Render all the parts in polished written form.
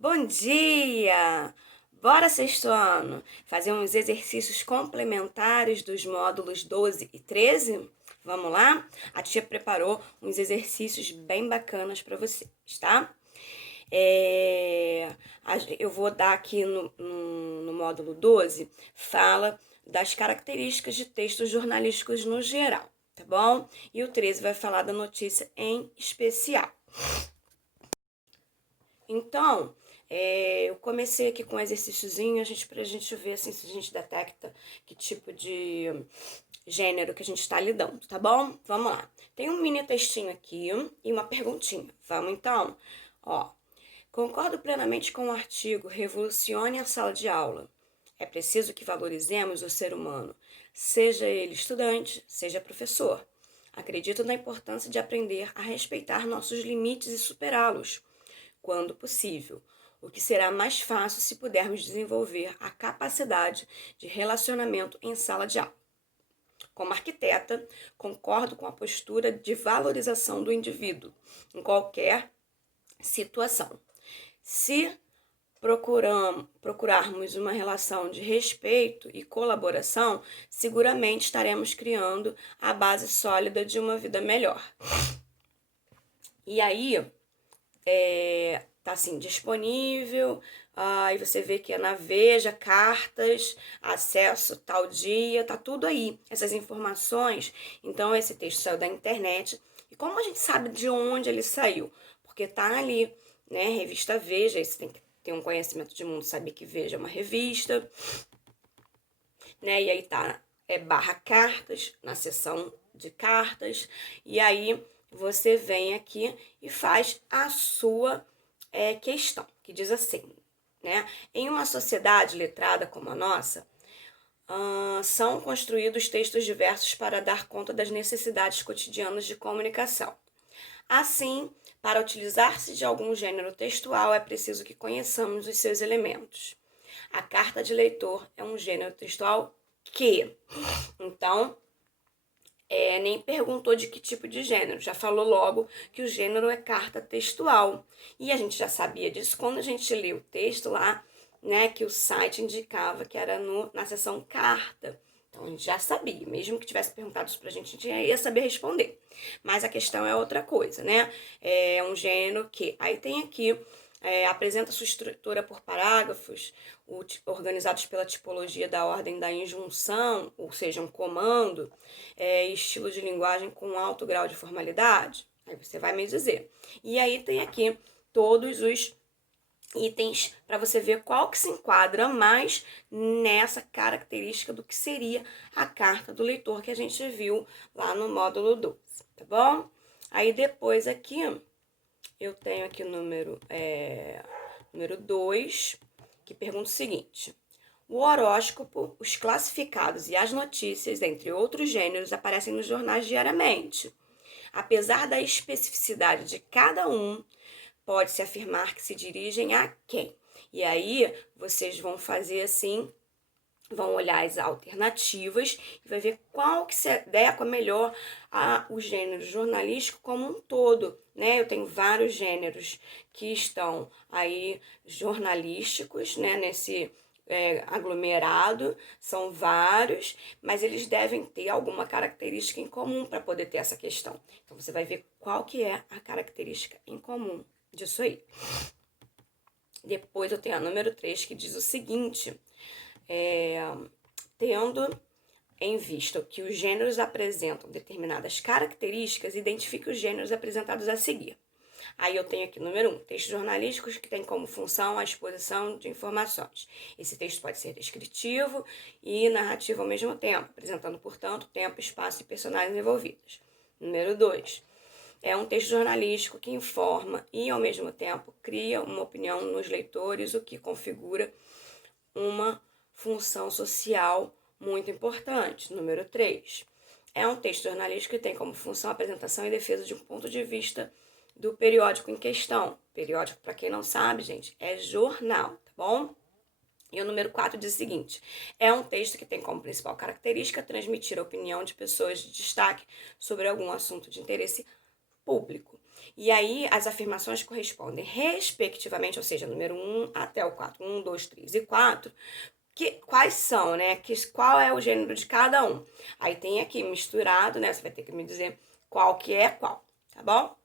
Bom dia! Bora, sexto ano, fazer uns exercícios complementares dos módulos 12 e 13? Vamos lá? A tia preparou uns exercícios bem bacanas para vocês, tá? Eu vou dar aqui no módulo 12, fala das características de textos jornalísticos no geral, tá bom? E o 13 vai falar da notícia em especial. Então, eu comecei aqui com um exercíciozinho pra gente ver assim, se a gente detecta que tipo de gênero que a gente está lidando, tá bom? Vamos lá. Tem um mini textinho aqui e uma perguntinha. Vamos então? Ó, concordo plenamente com o artigo Revolucione a sala de aula. É preciso que valorizemos o ser humano, seja ele estudante, seja professor. Acredito na importância de aprender a respeitar nossos limites e superá-los quando possível, o que será mais fácil se pudermos desenvolver a capacidade de relacionamento em sala de aula. Como arquiteta, concordo com a postura de valorização do indivíduo em qualquer situação. Se procurarmos uma relação de respeito e colaboração, seguramente estaremos criando a base sólida de uma vida melhor. E aí, tá assim, disponível. Aí você vê que é na Veja, cartas, acesso tal dia, tá tudo aí. Essas informações. Então, esse texto saiu da internet. E como a gente sabe de onde ele saiu? Porque tá ali, né? Revista Veja. Aí você tem que ter um conhecimento de mundo, saber que Veja é uma revista, né? E aí tá barra cartas, na seção de cartas. E aí você vem aqui e faz a sua questão, que diz assim, né? Em uma sociedade letrada como a nossa, são construídos textos diversos para dar conta das necessidades cotidianas de comunicação. Assim, para utilizar-se de algum gênero textual, é preciso que conheçamos os seus elementos. A carta de leitor é um gênero textual que, então, nem perguntou de que tipo de gênero, já falou logo que o gênero é carta textual. E a gente já sabia disso quando a gente leu o texto lá, né, que o site indicava que era na seção carta. Então a gente já sabia, mesmo que tivesse perguntado isso pra gente já ia saber responder. Mas a questão é outra coisa, né? É um gênero que. Aí tem aqui apresenta sua estrutura por parágrafos, organizados pela tipologia da ordem da injunção, ou seja, um comando, estilo de linguagem com alto grau de formalidade. Aí você vai me dizer. E aí tem aqui todos os itens para você ver qual que se enquadra mais nessa característica do que seria a carta do leitor que a gente viu lá no módulo 12, tá bom? Aí depois aqui eu tenho aqui o número 2, que pergunta o seguinte: o horóscopo, os classificados e as notícias, entre outros gêneros, aparecem nos jornais diariamente. Apesar da especificidade de cada um, pode-se afirmar que se dirigem a quem? E aí vocês vão fazer assim, vão olhar as alternativas e vai ver qual que se adequa melhor ao gênero jornalístico como um todo, né? Eu tenho vários gêneros que estão aí jornalísticos, né? Nesse aglomerado, são vários, mas eles devem ter alguma característica em comum para poder ter essa questão. Então você vai ver qual que é a característica em comum disso aí. Depois eu tenho a número 3 que diz o seguinte: tendo em vista que os gêneros apresentam determinadas características, identifique os gêneros apresentados a seguir. Aí eu tenho aqui número 1, textos jornalísticos que têm como função a exposição de informações. Esse texto pode ser descritivo e narrativo ao mesmo tempo, apresentando, portanto, tempo, espaço e personagens envolvidos. Número 2, é um texto jornalístico que informa e, ao mesmo tempo, cria uma opinião nos leitores, o que configura uma função social muito importante. Número 3, é um texto jornalístico que tem como função a apresentação e defesa de um ponto de vista do periódico em questão. Periódico, para quem não sabe, gente, é jornal, tá bom? E o número 4 diz o seguinte: é um texto que tem como principal característica transmitir a opinião de pessoas de destaque sobre algum assunto de interesse público. E aí as afirmações correspondem respectivamente, ou seja, número 1 até o 4, 1, 2, 3 e 4, quais são, né? Qual é o gênero de cada um. Aí tem aqui misturado, né? Você vai ter que me dizer qual que é qual, tá bom?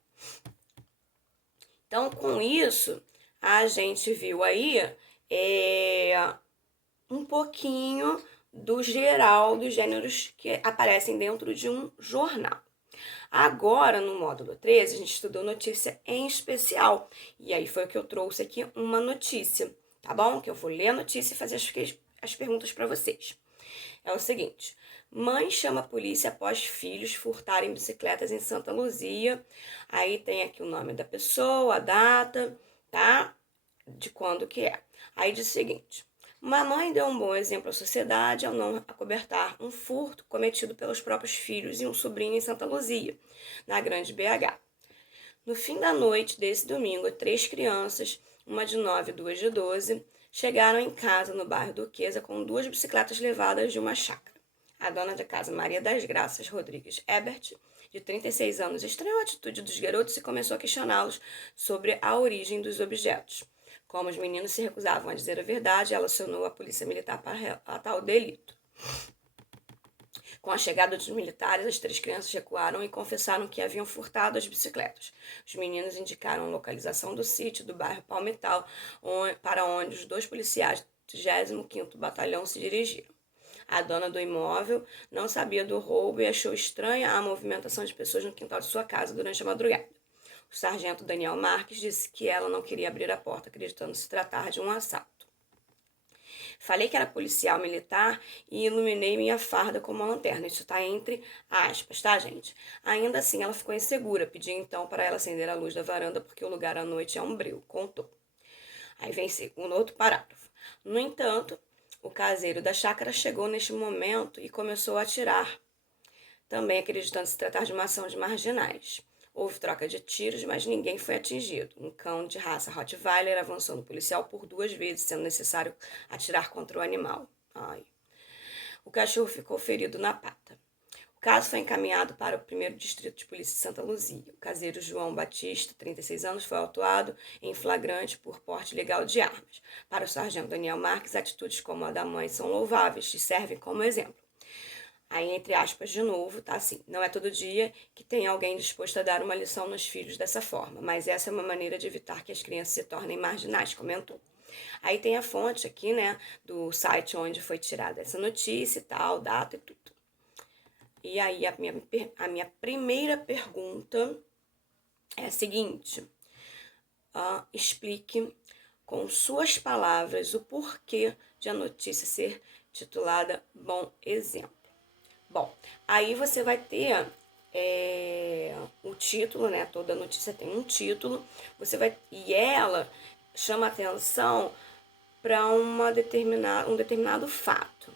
Então, com isso, a gente viu aí um pouquinho do geral dos gêneros que aparecem dentro de um jornal. Agora, no módulo 13, a gente estudou notícia em especial. E aí foi o que eu trouxe aqui uma notícia, tá bom? Que eu vou ler a notícia e fazer as perguntas para vocês. É o seguinte: mãe chama a polícia após filhos furtarem bicicletas em Santa Luzia. Aí tem aqui o nome da pessoa, a data, tá? De quando que é. Aí diz o seguinte: uma mãe deu um bom exemplo à sociedade ao não acobertar um furto cometido pelos próprios filhos e um sobrinho em Santa Luzia, na Grande BH. No fim da noite desse domingo, 3 crianças, uma de 9 e 2 de 12, chegaram em casa no bairro Duquesa com 2 bicicletas levadas de uma chácara. A dona da casa, Maria das Graças Rodrigues Ebert, de 36 anos, estranhou a atitude dos garotos e começou a questioná-los sobre a origem dos objetos. Como os meninos se recusavam a dizer a verdade, ela acionou a polícia militar para relatar o delito. Com a chegada dos militares, as 3 crianças recuaram e confessaram que haviam furtado as bicicletas. Os meninos indicaram a localização do sítio do bairro Palmital, para onde os 2 policiais do 35º Batalhão se dirigiram. A dona do imóvel não sabia do roubo e achou estranha a movimentação de pessoas no quintal de sua casa durante a madrugada. O sargento Daniel Marques disse que ela não queria abrir a porta, acreditando se tratar de um assalto. Falei que era policial militar e iluminei minha farda com uma lanterna. Isso tá entre aspas, tá, gente? Ainda assim, ela ficou insegura. Pedi então para ela acender a luz da varanda porque o lugar à noite é um breu, contou. Aí vem segundo outro parágrafo. No entanto, o caseiro da chácara chegou neste momento e começou a atirar, também acreditando se tratar de uma ação de marginais. Houve troca de tiros, mas ninguém foi atingido. Um cão de raça Rottweiler avançou no policial por 2 vezes, sendo necessário atirar contra o animal. Ai. O cachorro ficou ferido na pata. O caso foi encaminhado para o 1º Distrito de Polícia de Santa Luzia. O caseiro João Batista, 36 anos, foi autuado em flagrante por porte ilegal de armas. Para o sargento Daniel Marques, atitudes como a da mãe são louváveis e servem como exemplo. Aí, entre aspas, de novo, tá assim: não é todo dia que tem alguém disposto a dar uma lição nos filhos dessa forma, mas essa é uma maneira de evitar que as crianças se tornem marginais, comentou. Aí tem a fonte aqui, né, do site onde foi tirada essa notícia e tal, data e tudo. E aí a minha primeira pergunta é a seguinte: explique com suas palavras o porquê de a notícia ser titulada Bom Exemplo. Bom, aí você vai ter o título, né? Toda notícia tem um título. E ela chama atenção para um determinado fato.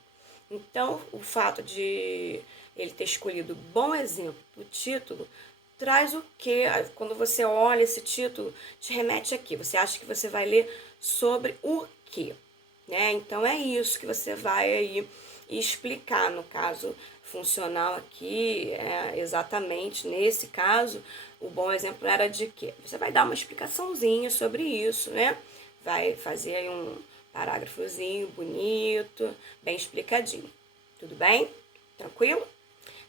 Então, o fato de ele ter escolhido bom exemplo o título traz o que? Quando você olha esse título, te remete aqui. Você acha que você vai ler sobre o quê? Né? Então, é isso que você vai aí explicar. No caso funcional aqui, exatamente nesse caso, o bom exemplo era de quê? Você vai dar uma explicaçãozinha sobre isso, né? Vai fazer aí um parágrafozinho bonito, bem explicadinho. Tudo bem? Tranquilo?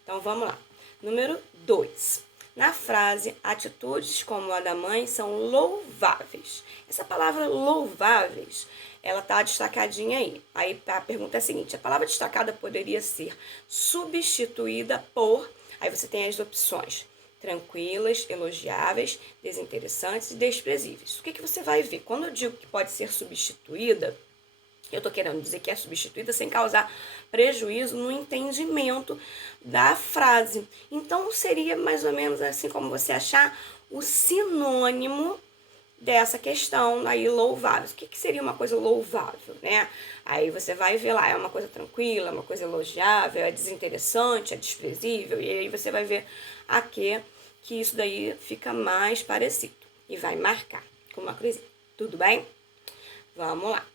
Então vamos lá. Número 2. Na frase, atitudes como a da mãe são louváveis. Essa palavra louváveis, ela tá destacadinha aí. Aí a pergunta é a seguinte: a palavra destacada poderia ser substituída por... Aí você tem as opções: tranquilas, elogiáveis, desinteressantes e desprezíveis. O que você vai ver? Quando eu digo que pode ser substituída, eu estou querendo dizer que é substituída sem causar prejuízo no entendimento da frase. Então, seria mais ou menos assim como você achar o sinônimo dessa questão aí, louvável. O que seria uma coisa louvável, né? Aí você vai ver lá, é uma coisa tranquila, uma coisa elogiável, é desinteressante, é desprezível, e aí você vai ver aqui que isso daí fica mais parecido e vai marcar com uma cruzinha. Tudo bem? Vamos lá.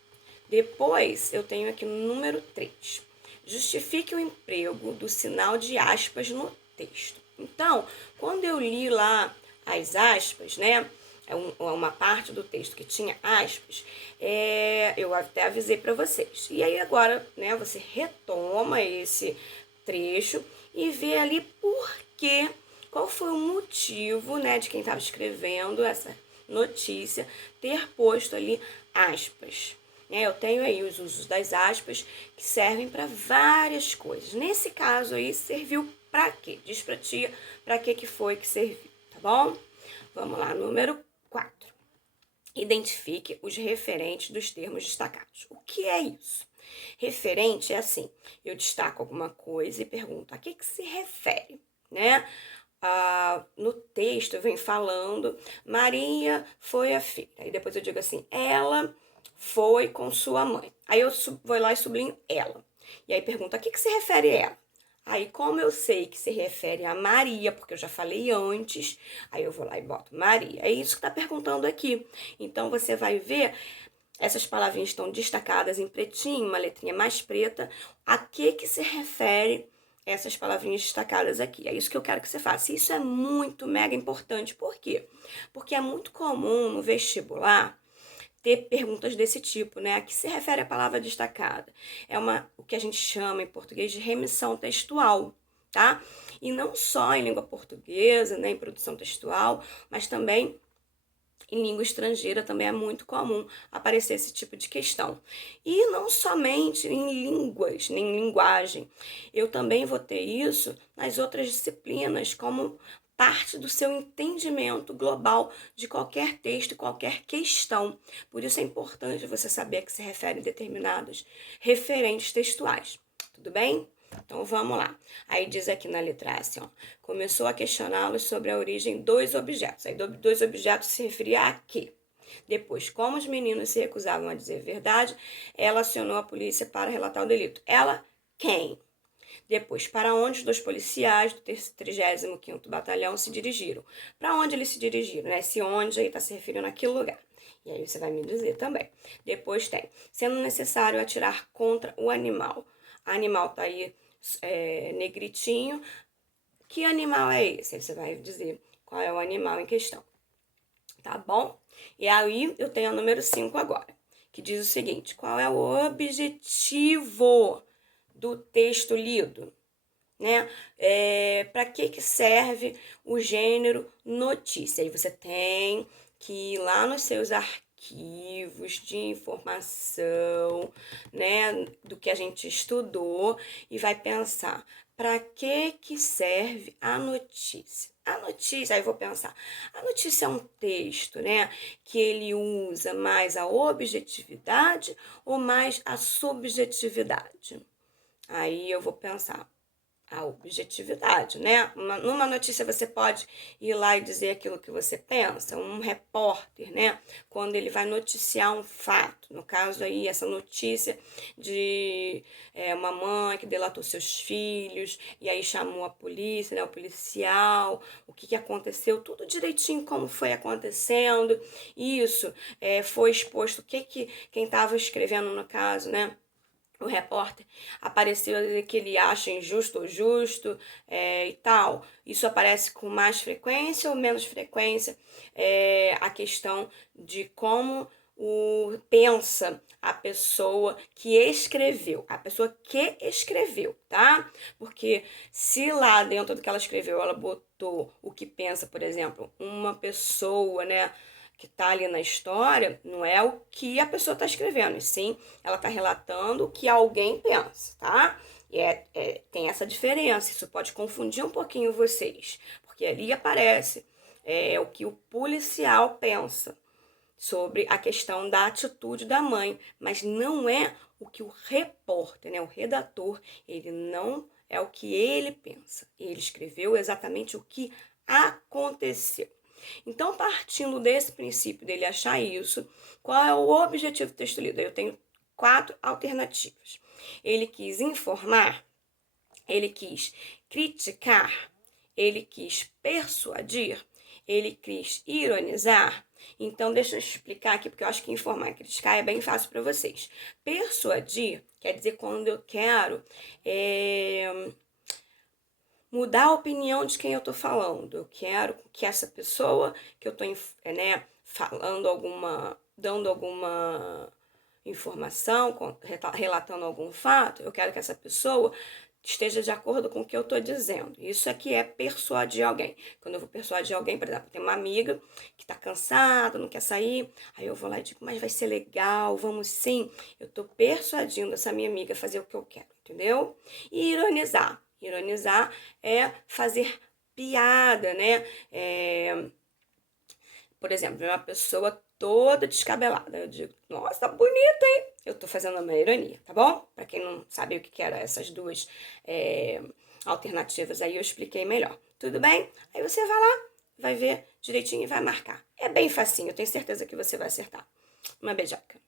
Depois, eu tenho aqui no número 3. Justifique o emprego do sinal de aspas no texto. Então, quando eu li lá as aspas, né? Uma parte do texto que tinha aspas, eu até avisei para vocês. E aí agora, né, você retoma esse trecho e vê ali qual foi o motivo, né, de quem estava escrevendo essa notícia ter posto ali aspas. Eu tenho aí os usos das aspas que servem para várias coisas. Nesse caso aí, serviu para quê? Diz pra tia para que foi que serviu, tá bom? Vamos lá, número 4. Identifique os referentes dos termos destacados. O que é isso? Referente é assim, eu destaco alguma coisa e pergunto a que se refere, né? No texto vem falando, Maria foi a filha. Aí depois eu digo assim, ela foi com sua mãe. Aí eu vou lá e sublinho ela. E aí pergunto, a que se refere ela? Aí, como eu sei que se refere a Maria, porque eu já falei antes, aí eu vou lá e boto Maria. É isso que está perguntando aqui. Então, você vai ver, essas palavrinhas estão destacadas em pretinho, uma letrinha mais preta. A que se refere essas palavrinhas destacadas aqui? É isso que eu quero que você faça. Isso é muito mega importante. Por quê? Porque é muito comum no vestibular ter perguntas desse tipo, né? A que se refere a palavra destacada? É o que a gente chama em português de remissão textual, tá? E não só em língua portuguesa, né, em produção textual, mas também em língua estrangeira também é muito comum aparecer esse tipo de questão. E não somente em línguas, nem em linguagem. Eu também vou ter isso nas outras disciplinas, como parte do seu entendimento global de qualquer texto, qualquer questão. Por isso é importante você saber a que se refere determinados referentes textuais. Tudo bem? Então vamos lá. Aí diz aqui na letra A assim, ó, começou a questioná-los sobre a origem dos objetos. Aí dois objetos se referia a quê? Depois, como os meninos se recusavam a dizer a verdade, ela acionou a polícia para relatar o delito. Ela, quem? Depois, para onde os dois policiais do 35º Batalhão se dirigiram? Para onde eles se dirigiram? Esse onde aí está se referindo àquele lugar. E aí você vai me dizer também. Depois tem, sendo necessário atirar contra o animal. O animal está aí negritinho. Que animal é esse? Aí você vai dizer qual é o animal em questão. Tá bom? E aí eu tenho a número 5 agora, que diz o seguinte: qual é o objetivo do texto lido? Né? Para que serve o gênero notícia? Aí você tem que ir lá nos seus arquivos de informação, né, do que a gente estudou e vai pensar para que serve a notícia. A notícia, aí eu vou pensar, a notícia é um texto, né, que ele usa mais a objetividade ou mais a subjetividade? Aí eu vou pensar, a objetividade, né? Numa notícia você pode ir lá e dizer aquilo que você pensa. Um repórter, né? Quando ele vai noticiar um fato, no caso aí, essa notícia de uma mãe que delatou seus filhos e aí chamou a polícia, né? O policial, o que aconteceu, tudo direitinho como foi acontecendo. Isso foi exposto, quem estava escrevendo no caso, né? O repórter apareceu que ele acha injusto ou justo e tal. Isso aparece com mais frequência ou menos frequência? A questão de como pensa a pessoa que escreveu, tá? Porque se lá dentro do que ela escreveu, ela botou o que pensa, por exemplo, uma pessoa, né, que está ali na história, não é o que a pessoa está escrevendo, e sim ela está relatando o que alguém pensa, tá? E tem essa diferença, isso pode confundir um pouquinho vocês, porque ali aparece o que o policial pensa sobre a questão da atitude da mãe, mas não é o que o repórter, né, o redator, ele não é o que ele pensa. Ele escreveu exatamente o que aconteceu. Então, partindo desse princípio dele achar isso, qual é o objetivo do texto lido? Eu tenho 4 alternativas. Ele quis informar, ele quis criticar, ele quis persuadir, ele quis ironizar. Então, deixa eu explicar aqui, porque eu acho que informar e criticar é bem fácil para vocês. Persuadir quer dizer quando eu quero mudar a opinião de quem eu tô falando. Eu quero que essa pessoa que eu tô, né, falando dando alguma informação, relatando algum fato, eu quero que essa pessoa esteja de acordo com o que eu estou dizendo. Isso aqui é persuadir alguém. Quando eu vou persuadir alguém, por exemplo, tem uma amiga que está cansada, não quer sair, aí eu vou lá e digo, mas vai ser legal, vamos sim. Eu estou persuadindo essa minha amiga a fazer o que eu quero, entendeu? E ironizar. Ironizar é fazer piada, né? Por exemplo, uma pessoa toda descabelada. Eu digo, nossa, tá bonita, hein? Eu tô fazendo uma ironia, tá bom? Pra quem não sabe o que eram essas duas alternativas aí, eu expliquei melhor. Tudo bem? Aí você vai lá, vai ver direitinho e vai marcar. É bem facinho, eu tenho certeza que você vai acertar. Uma beijoca.